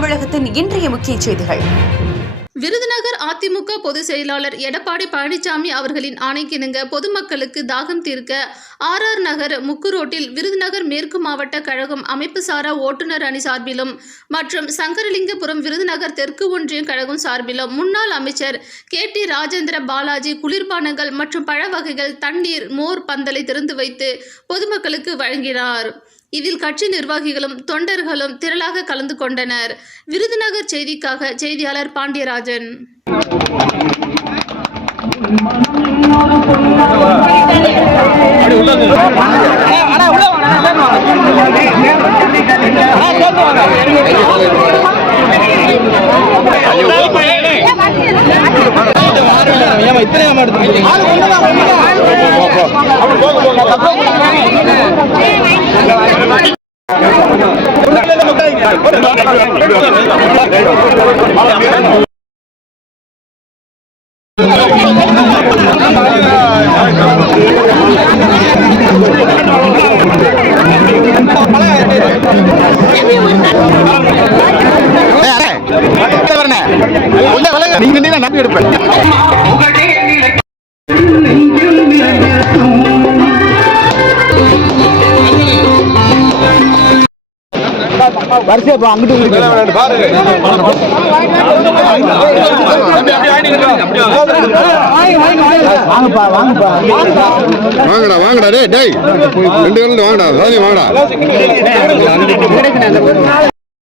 தமிழகத்தின் இன்றைய முக்கிய செய்திகள். விருதுநகர் அதிமுக பொதுச் செயலாளர் எடப்பாடி பழனிசாமி அவர்களின் ஆணைக்கிணங்க பொதுமக்களுக்கு தாகம் தீர்க்க ஆர் நகர் முக்கு ரோட்டில் விருதுநகர் மேற்கு மாவட்ட கழகம் அமைப்பு சாரா ஓட்டுநர் அணி சார்பிலும் மற்றும் சங்கரலிங்கபுரம் விருதுநகர் தெற்கு ஒன்றிய கழகம் சார்பிலும் முன்னாள் அமைச்சர் KT ராஜேந்திர பாலாஜி குளிர்பானங்கள் மற்றும் பழ வகைகள், தண்ணீர், மோர் பந்தலை திறந்து வைத்து பொதுமக்களுக்கு வழங்கினார். இதில் கட்சி நிர்வாகிகளும் தொண்டர்களும் திரளாக கலந்து கொண்டனர். விருதுநகர் செய்திக்காக செய்தியாளர் பாண்டியராஜன். நீங்க நம்பி எடுப்பேன். வரிசை அங்கிட்டு வாங்கப்பா வாங்கப்பா வாங்கடா வாங்கடா டேய் 2 வாங்கடா வாங்கடா.